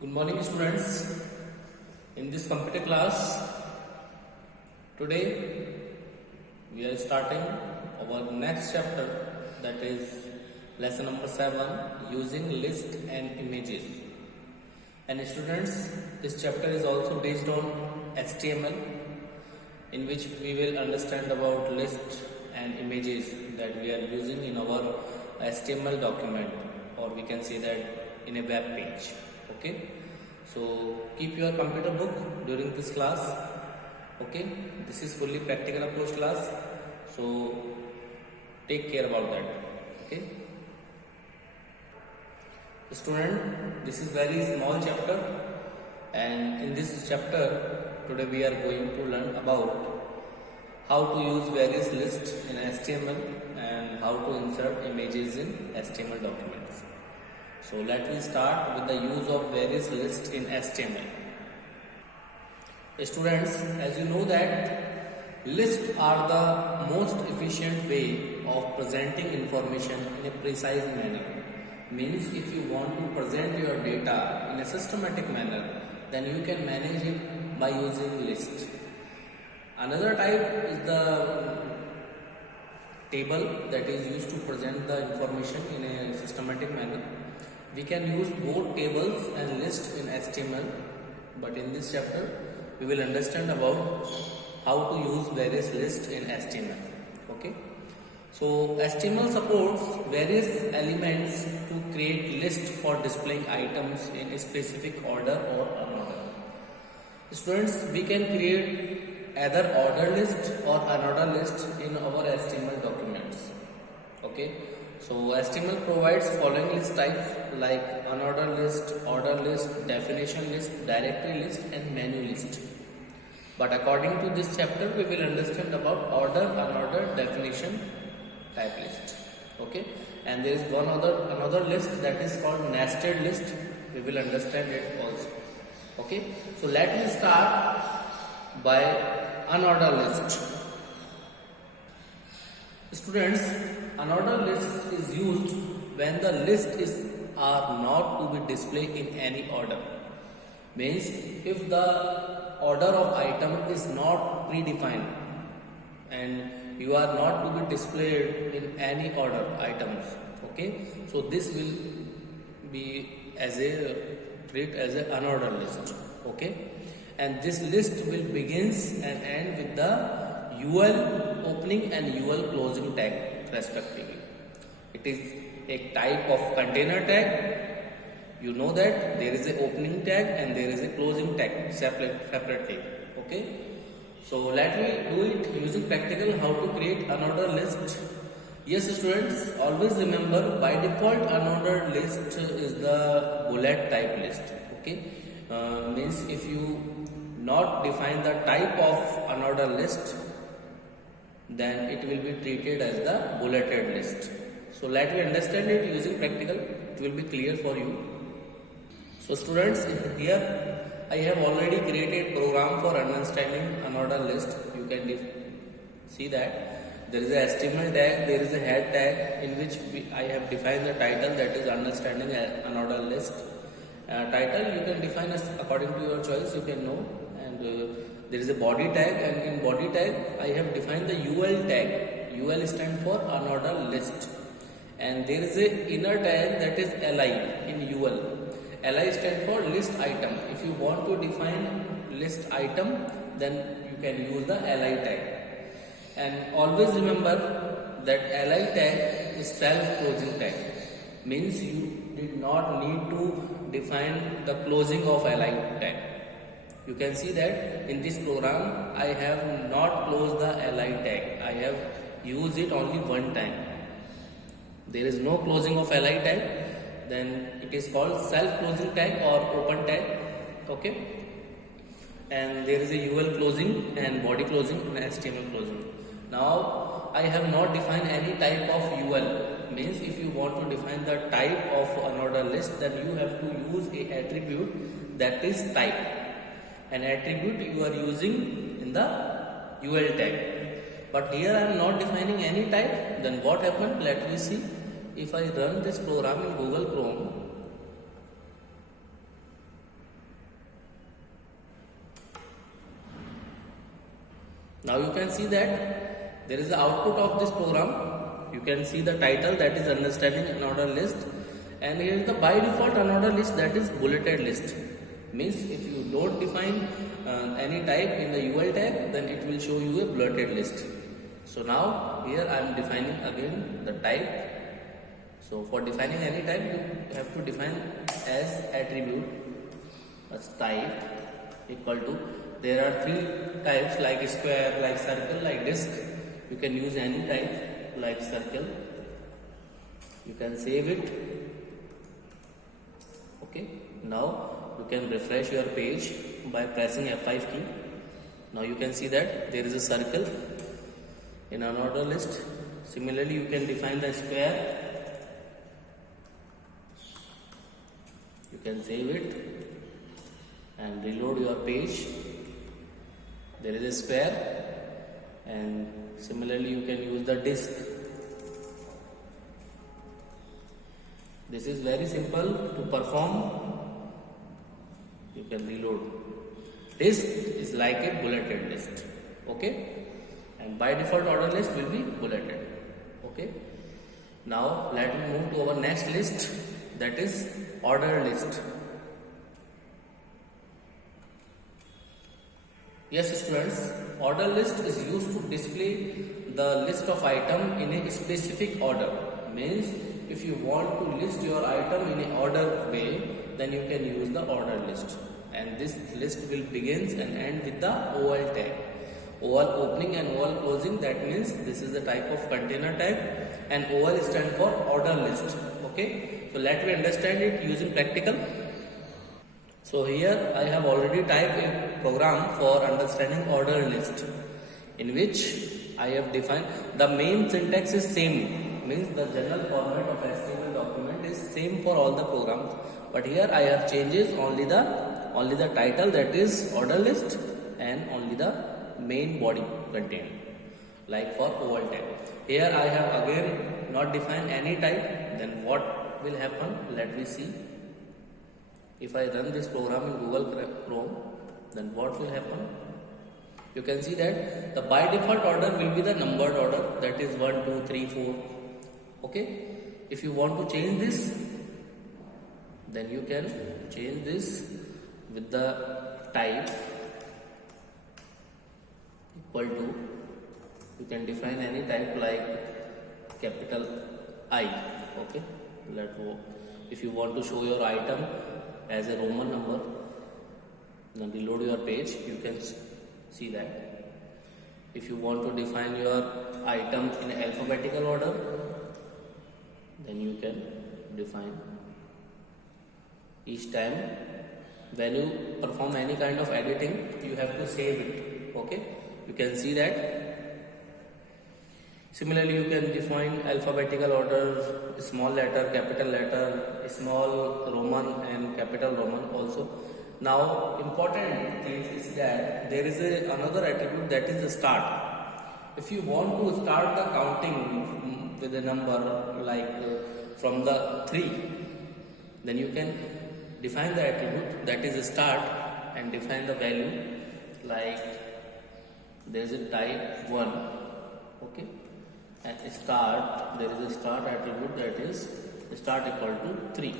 Good morning, students. In this computer class, today we are starting our next chapter, that is lesson number 7, using list and images. And students, this chapter is also based on HTML, in which we will understand about list and images that we are using in our HTML document, or we can say that in a web page. Okay, so keep your computer book during this class. Okay, this is fully practical approach class, so take care about that. Okay, student, this is very small chapter, and in this chapter today we are going to learn about how to use various lists in HTML and how to insert images in HTML documents. So let me start with the use of various lists in HTML. Students, as you know that lists are the most efficient way of presenting information in a precise manner. Means if you want to present your data in a systematic manner, then you can manage it by using lists. Another type is the table that is used to present the information in a systematic manner. We can use both tables and lists in HTML, but in this chapter we will understand about how to use various lists in HTML. Okay, so HTML supports various elements to create lists for displaying items in a specific order or unorder. Students, we can create either order list or unorder list in our HTML documents. Okay, so HTML provides following list types like unordered list, order list, definition list, directory list and menu list. But according to this chapter, we will understand about order, unordered, definition, type list. Okay, and there is another list that is called nested list. We will understand it also. Okay, so let me start by unordered list. Students, unordered list is used when the list are not to be displayed in any order. Means if the order of item is not predefined and you are not to be displayed in any order items. Okay, so this will be treat as a unordered list. Okay, and this list will begins and end with the UL opening and UL closing tag respectively. It is a type of container tag. You know that there is a opening tag and there is a closing tag separately. Okay, so let me do it using practical how to create unordered list. Yes, students, always remember by default unordered list is the bullet type list. Okay, means if you not define the type of unordered list, then it will be treated as the bulleted list. So let me understand it using practical, it will be clear for you. So students, here I have already created program for understanding unordered list. You can see that there is a HTML tag, there is a head tag in which I have defined the title, that is understanding unordered list. Title you can define as according to your choice, you can know, and there is a body tag, and in body tag I have defined the UL tag. UL stands for unordered list, and there is a inner tag that is LI in UL. LI stands for list item. If you want to define list item, then you can use the LI tag. And always remember that LI tag is self-closing tag. Means you did not need to define the closing of LI tag. You can see that in this program I have not closed the LI tag. I have used it only one time. There is no closing of LI tag, then it is called self-closing tag or open tag. Okay, and there is a UL closing and body closing and HTML closing. Now I have not defined any type of UL. Means if you want to define the type of unordered list, then you have to use a attribute that is type. An attribute you are using in the UL tag. But here I am not defining any type. Then what happened? Let me see. If I run this program in Google Chrome, Now you can see that there is the output of this program. You can see the title, that is understanding unordered list, and here is the by default unordered list, that is bulleted list. Means if you don't define any type in the UL tag, then it will show you a bulleted list. So now here I am defining again the type. So for defining any type, you have to define as attribute as type equal to, there are three types like square, like circle, like disk. You can use any type like circle. You can save it. Okay, now you can refresh your page by pressing F5 key. Now you can see that there is a circle in unordered list. Similarly, you can define the square. You can save it and reload your page. There is a square, and similarly you can use the disk. This is very simple to perform. You can reload. Disk is like a bulleted list. Okay, and by default order list will be bulleted. Okay, now let me move to our next list, that is order list. Yes students, order list is used to display the list of item in a specific order. Means if you want to list your item in an order way, then you can use the order list, and this list will begins and end with the OL tag. OL opening and OL closing, that means this is the type of container type, and OL stand for order list. Okay, so let me understand it using practical. So here I have already typed a program for understanding order list, in which I have defined the main syntax is same, means the general format of HTML document is same for all the programs, but here I have changes only the title, that is order list, and only the main body content, like for OL tag. Here I have again not defined any type. Then what will happen? Let me see. If I run this program in Google Chrome, then what will happen? You can see that the by default order will be the numbered order, that is 1, 2, 3, 4. Okay, if you want to change this, then you can change this with the type equal to, you can define any type like capital I. Okay, if you want to show your item as a Roman number, then reload your page, you can see that. If you want to define your item in alphabetical order, then you can define. Each time when you perform any kind of editing, you have to save it. Okay, you can see that. Similarly, you can define alphabetical order, small letter, capital letter, small Roman and capital Roman also. Now, important thing is that there is another attribute, that is the start. If you want to start the counting with a number like from the 3, then you can define the attribute, that is start, and define the value like there is a type 1. Okay, and start, there is a start attribute, that is start equal to 3.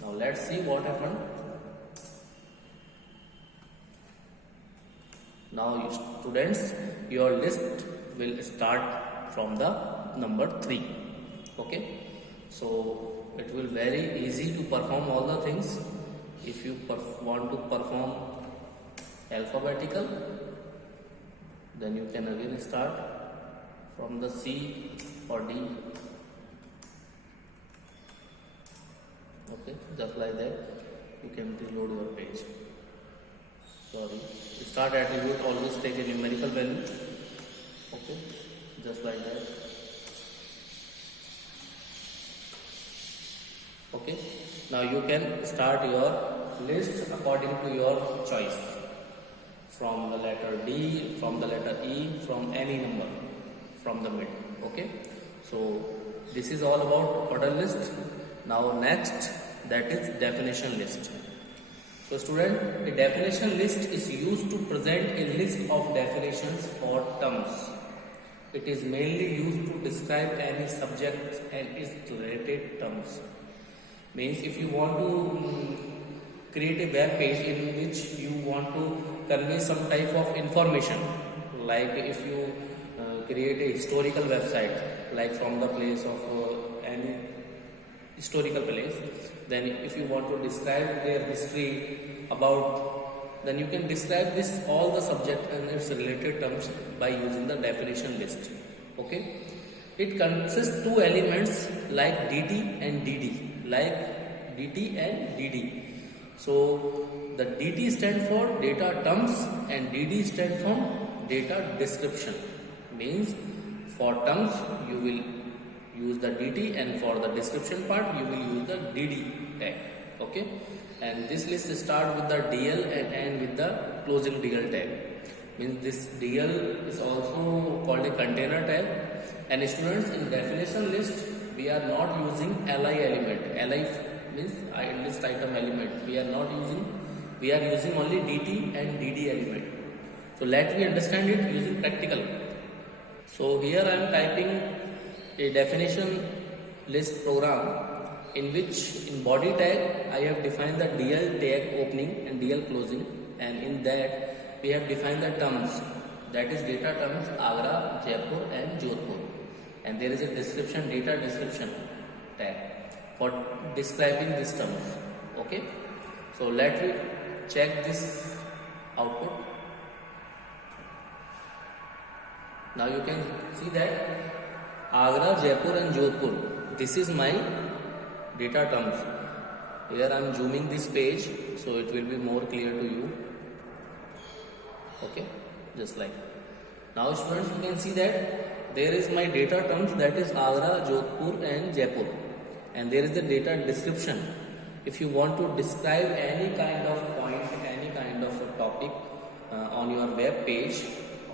Now let's see what happened. Now students, your list will start from the number 3. Okay, so it will very easy to perform all the things. If you want to perform alphabetical, then you can again start from the C or D. Okay, just like that, you can reload your page. Sorry, start attribute always take a numerical value. Okay, just like that. Okay, now you can start your list according to your choice, from the letter D, from the letter E, from any number from the mid. Okay, so this is all about order list. Now next, that is definition list. So student, a definition list is used to present a list of definitions for terms. It is mainly used to describe any subject and its related terms. Means if you want to create a web page in which you want to convey some type of information, like if you create a historical website, like from the place of any historical place, then if you want to describe their history about, then you can describe this all the subject and its related terms by using the definition list. Okay, it consists two elements like dt and dd, like dt and dd. So the dt stand for data terms and dd stand for data description. Means for terms you will use the dt and for the description part you will use the dd tag. Okay, and this list start with the dl and end with the closing dl tag. Means this dl is also called a container tag. And students, in definition list we are not using li element. Li means list item element. We are not using, we are using only dt and dd element. So let me understand it using practical. So here I am typing a definition list program in which in body tag I have defined the dl tag opening and dl closing, and in that we have defined the terms, that is data terms Agra, Jaipur and Jodhpur, and there is a description, data description tag for describing these terms. Okay, so let me check this output. Now you can see that Agra, Jaipur and Jodhpur, this is my data terms. Here I am zooming this page so it will be more clear to you. Okay, just like now students, you can see that there is my data terms, that is Agra, Jodhpur and Jaipur, and there is the data description. If you want to describe any kind of point, any kind of a topic on your web page,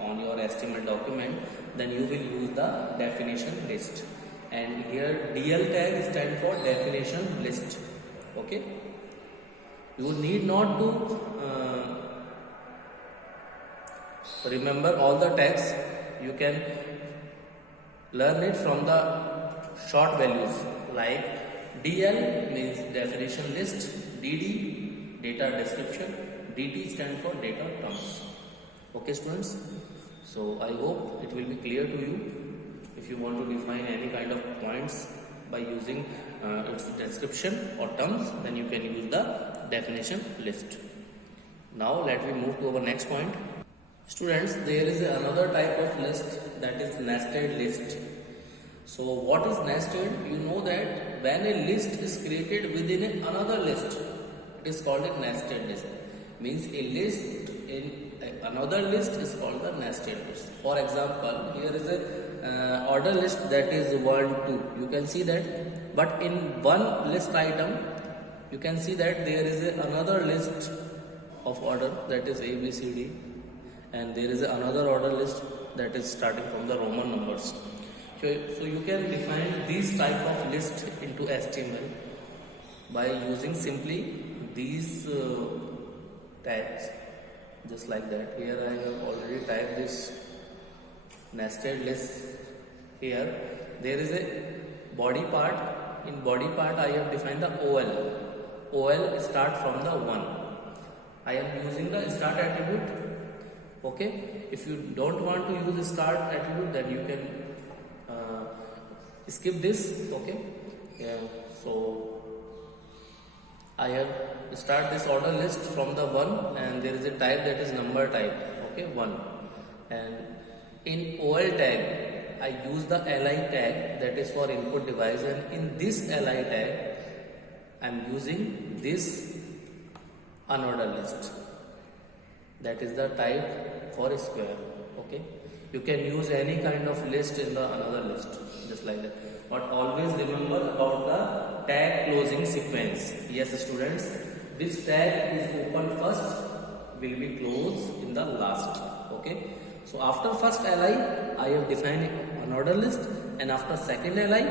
on your HTML document, then you will use the definition list. And here DL tag stand for definition list. Okay, you need not to remember all the tags. You can learn it from the short values, like DL means definition list, DD data description, DT stand for data terms. Okay students, so I hope it will be clear to you. If you want to define any kind of points by using its description or terms, then you can use the definition list. Now let me move to our next point. Students, there is another type of list, that is nested list. So what is nested? You know that when a list is created within another list, it is called a nested list. Means a list in another list is called the nested list. For example, here is a order list, that is 1, 2. You can see that, but in one list item you can see that there is another list of order, that is A, B, C, D, and there is another order list that is starting from the Roman numbers. So you can define these type of list into HTML by using simply these tags, just like that. Here I have already typed this nested list. Here there is a body part. In body part I have defined the OL. OL start from the 1. I am using the start attribute. Okay, if you don't want to use the start attribute, then you can skip this. Okay, yeah. So I have start this order list from the 1, and there is a type, that is number type. Okay, 1, and in OL tag I use the li tag, that is for input device, and in this li tag I am using this unordered list, that is the type for square. Okay, you can use any kind of list in the another list, just like that, but always remember about the tag closing sequence. Yes students, which tag is opened first will be closed in the last. Okay, so after first li I have defined unordered list, and after second li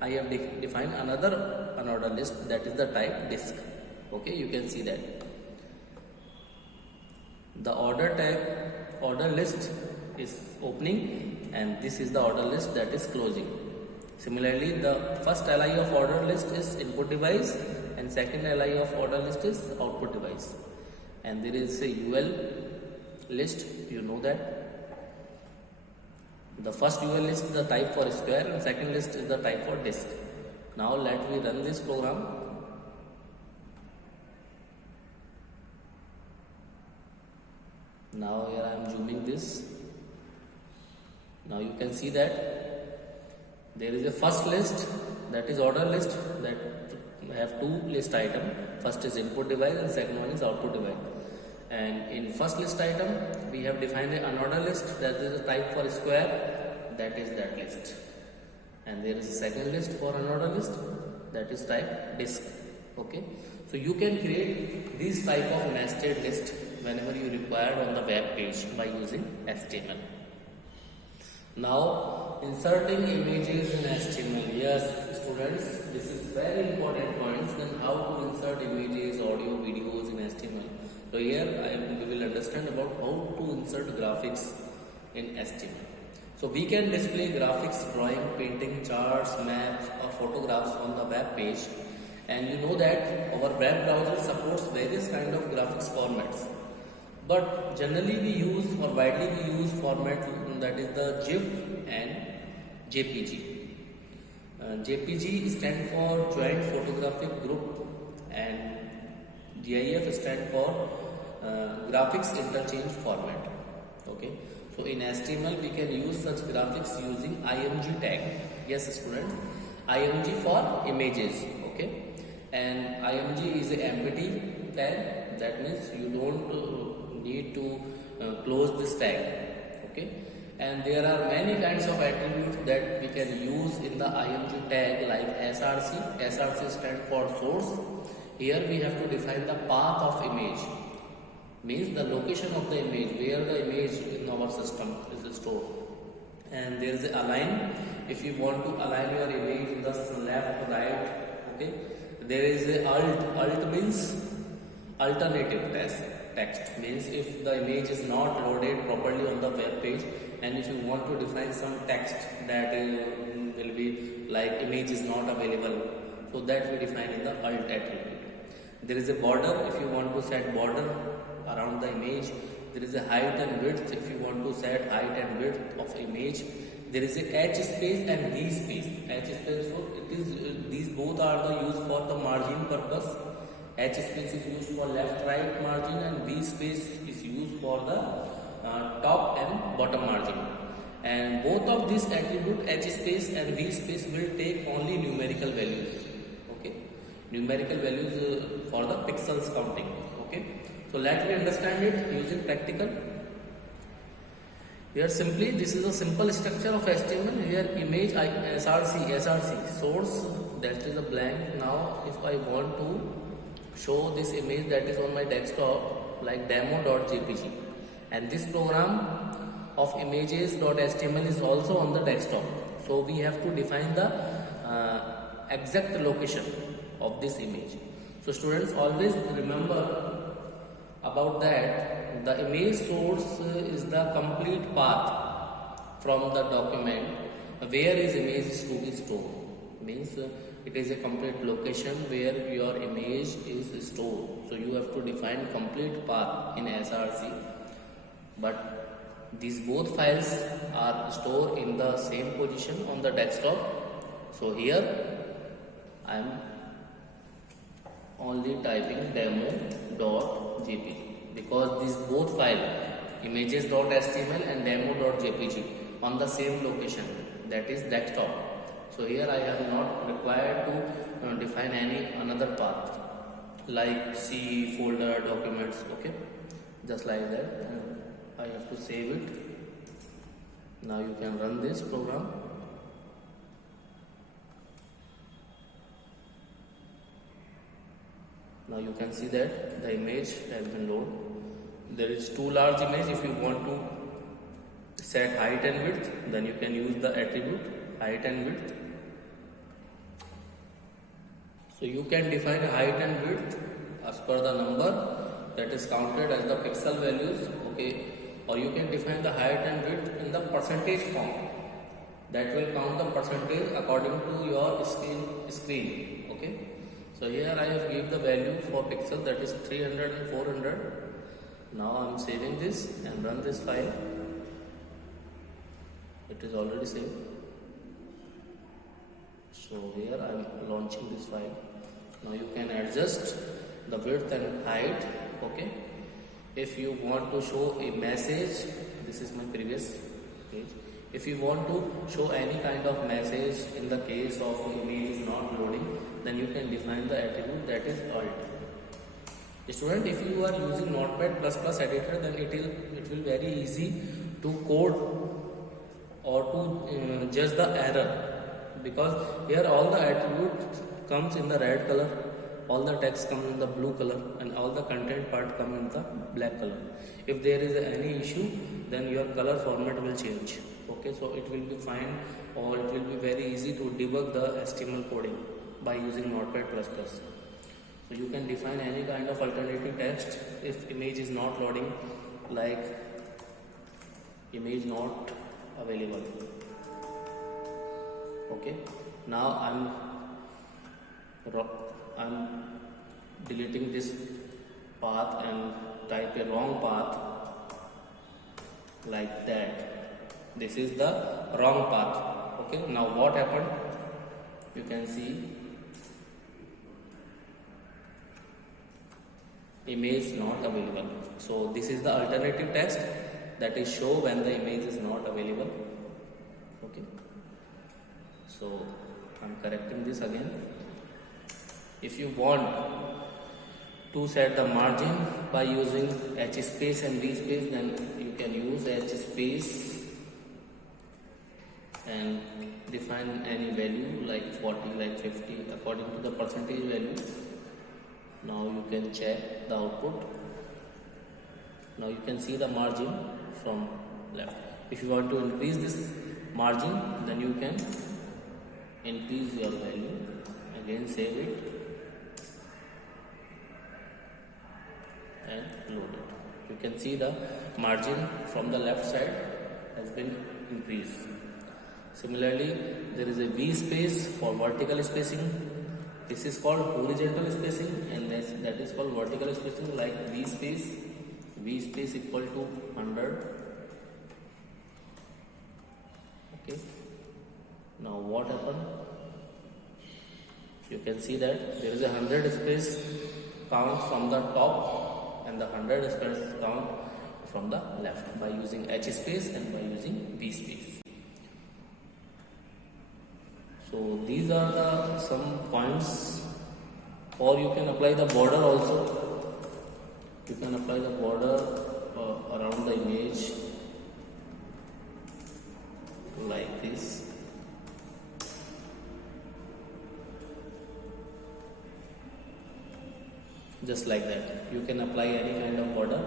I have defined another unordered list, that is the type disk. Okay, you can see that the order list is opening, and this is the order list that is closing. Similarly, the first li of order list is input device, and second li of order list is output device. And there is a UL list, you know that the first UL list is the type for square, and second list is the type for disk. Now let me run this program. Now here I am zooming this. Now you can see that there is a first list, that is order list, that have two list item. First is input device and second one is output device. And in first list item we have defined an unordered list, that is a type for square, that is that list. And there is a second list for unordered list, that is type disk. Okay, so you can create this type of nested list whenever you require on the web page by using HTML. Now inserting images in HTML. Yes students, this is very important points. Then how to insert images, audio, videos in HTML. So here we will understand about how to insert graphics in HTML. So we can display graphics, drawing, painting, charts, maps or photographs on the web page. And you know that our web browser supports various kind of graphics formats. But generally we use, or widely we use format that is the GIF and JPG. JPG stands for Joint Photographic Group, and GIF stands for Graphics Interchange Format. Okay, so in HTML we can use such graphics using IMG tag. Yes students, IMG for images. Okay, and IMG is a empty tag, that means you don't need to close this tag. Okay, and there are many kinds of attributes that we can use in the IMG tag, like SRC. SRC stands for source. Here we have to define the path of image, means the location of the image, where the image in our system is stored. And there is a align. If you want to align your image in the left to right. Okay, there is a alt means alternative text, means if the image is not loaded properly on the web page, and if you want to define some text that will be like image is not available, so that we define in the alt attribute. There is a border, if you want to set border around the image. There is a height and width, if you want to set height and width of image. There is a H space and V space. H space, so it is these both are the used for the margin purpose. H space is used for left right margin, and V space is used for the top and bottom margin. And both of these attribute H space and V space will take only numerical values. Okay, numerical values for the pixels counting. Okay, so let me understand it using practical. Here simply this is a simple structure of HTML. Here image SRC source, that is a blank. Now if I want to show this image that is on my desktop, like demo.jpg, and this program of images.html is also on the desktop, so we have to define the exact location of this image. So students, always remember about that. The image source is the complete path from the document where is image is to be stored, means it is a complete location where your image is stored. So you have to define complete path in SRC, but these both files are stored in the same position on the desktop. So here I am only typing demo.jpg, because these both files, images.html and demo.jpg, on the same location, that is desktop. So here I am not required to define any another path like C, folder, documents. Okay, just like that. I have to save it. Now you can run this program. Now you can see that the image has been loaded. There is too large image. If you want to set height and width, then you can use the attribute height and width. So you can define height and width as per the number that is counted as the pixel values, okay, or you can define the height and width in the percentage form. That will count the percentage according to your screen, okay. So here I have give the value for pixel, that is 300 and 400. Now I am saving this and run this file. It is already saved. So here I am launching this file. Now you can adjust the width and height, okay. If you want to show a message, this is my previous page. If you want to show any kind of message in the case of image is not loading, then you can define the attribute, that is alt. Student, if you are using Notepad++ editor, then it will very easy to code or to judge the error, because here all the attributes comes in the red color, all the text come in the blue color, and all the content part come in the black color. If there is any issue, then your color format will change, okay. So it will be fine, or it will be very easy to debug the HTML coding by using Notepad++. So you can define any kind of alternative text if image is not loading, like image not available, okay. Now I'm deleting this path and type a wrong path, like that. This is the wrong path, okay. Now what happened, you can see image not available. So this is the alternative text that is show when the image is not available, okay. So I'm correcting this again. If you want to set the margin by using H space and V space, then you can use H space and define any value like 40, like 50, according to the percentage value. Now you can check the output. Now you can see the margin from left. If you want to increase this margin, then you can increase your value. Again save it and load it. You can see the margin from the left side has been increased. Similarly, there is a V space for vertical spacing. This is called horizontal spacing, and that is called vertical spacing, like V space equal to 100, okay. Now what happened, you can see that there is a 100 space count from the top and the 100 space count from the left by using H space and by using V space. So these are the some points, or you can apply the border also. You can apply the border around the image like this. Just like that. You can apply any kind of border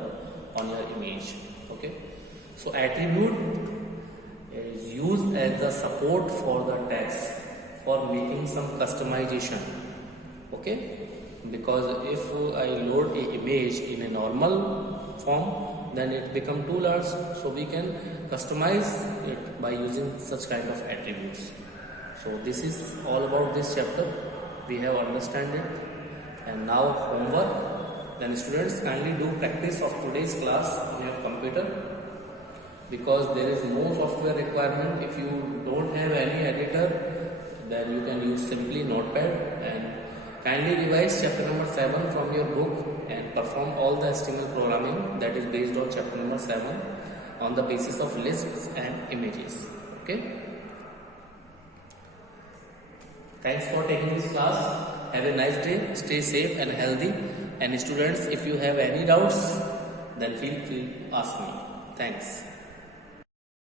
on your image, okay. So attribute is used as the support for the text for making some customization, okay. Because if I load a image in a normal form, then it become too large, so we can customize it by using such kind of attributes. So this is all about this chapter. We have understand it, and now homework. Then students, kindly do practice of today's class on your computer, because there is no software requirement. If you don't have any editor, then you can use simply Notepad, and kindly revise chapter number 7 from your book and perform all the HTML programming that is based on chapter number 7 on the basis of lists and images, okay. Thanks for taking this class. Have a nice day. Stay safe and healthy. And students, if you have any doubts, then feel free to ask me. Thanks.